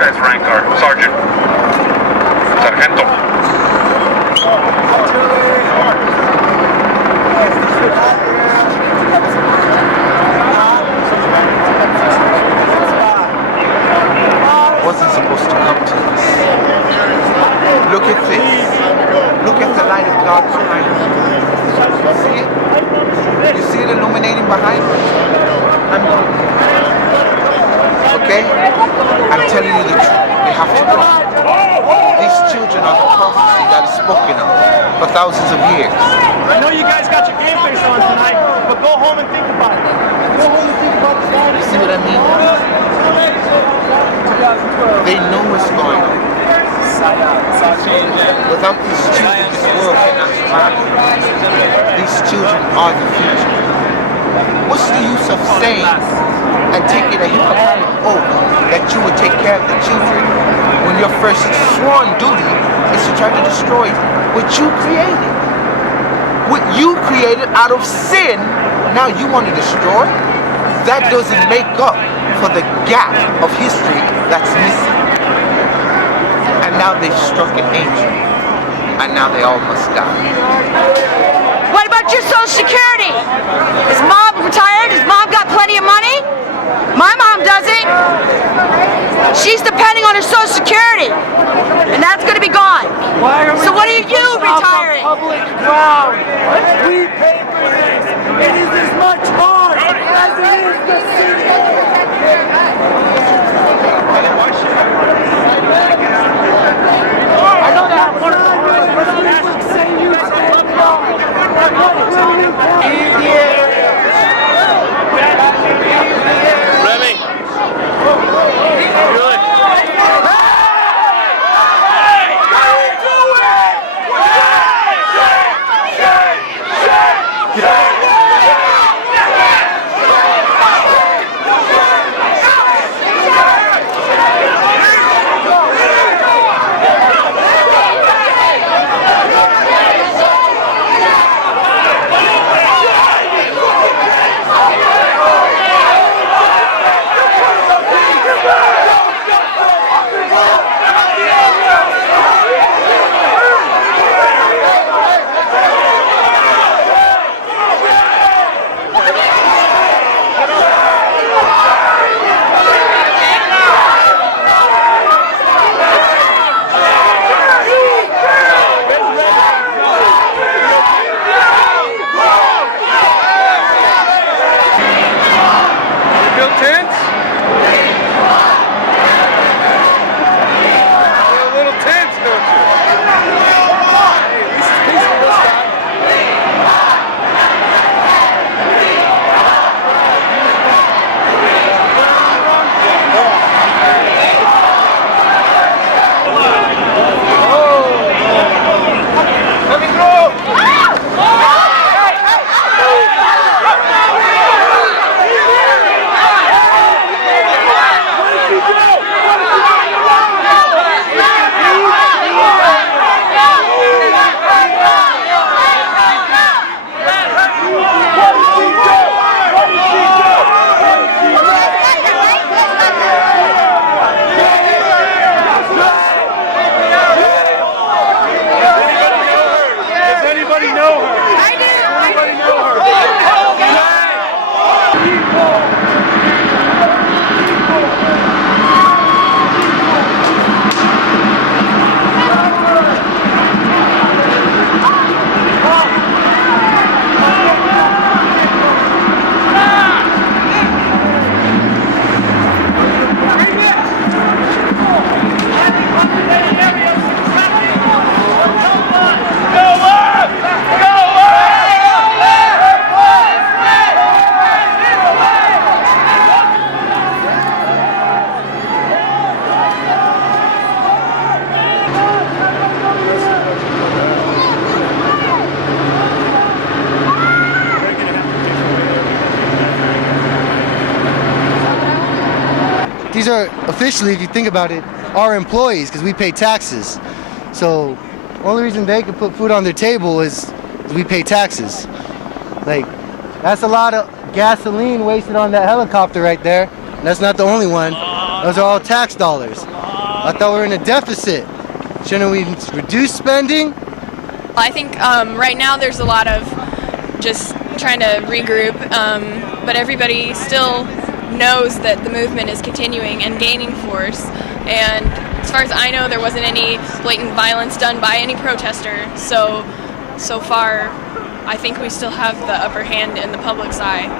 guy's rank are? Sergeant. Sargento. Wasn't supposed to come to this. Look at this. Look at the light of God behind me. You see it? You see it illuminating behind me? I'm going. Okay? I'm telling you the truth. They have to go. These children are the prophecy that is spoken of for thousands of years. I know you guys got your game face on tonight, but go home and think about it. Go home and think about the guy. You see what I mean? They know what's going on. Without these children, this world cannot survive. These children are the future. What's the use of saying and taking a Hippocratic oath that you would take care of the children when your first sworn duty is to try to destroy what you created? What you created out of sin, now you want to destroy? That doesn't make up for the gap of history that's missing. And now they've struck an angel, and now they all must die. What about your Social Security? Is mom retired? Has mom got plenty of money? My mom doesn't. She's depending on her Social Security, and that's going to be gone. So what are you retiring? Public ground. We pay for this. It is as much ours as it is the city. I know that one of the say you Remy. Good. These are officially, if you think about it, our employees because we pay taxes. So the only reason they can put food on their table is we pay taxes. Like, that's a lot of gasoline wasted on that helicopter right there. And that's not the only one. Those are all tax dollars. I thought we were in a deficit. Shouldn't we reduce spending? I think right now there's a lot of just trying to regroup, but everybody still knows that the movement is continuing and gaining force. And as far as I know, there wasn't any blatant violence done by any protester. So far, I think we still have the upper hand in the public's eye.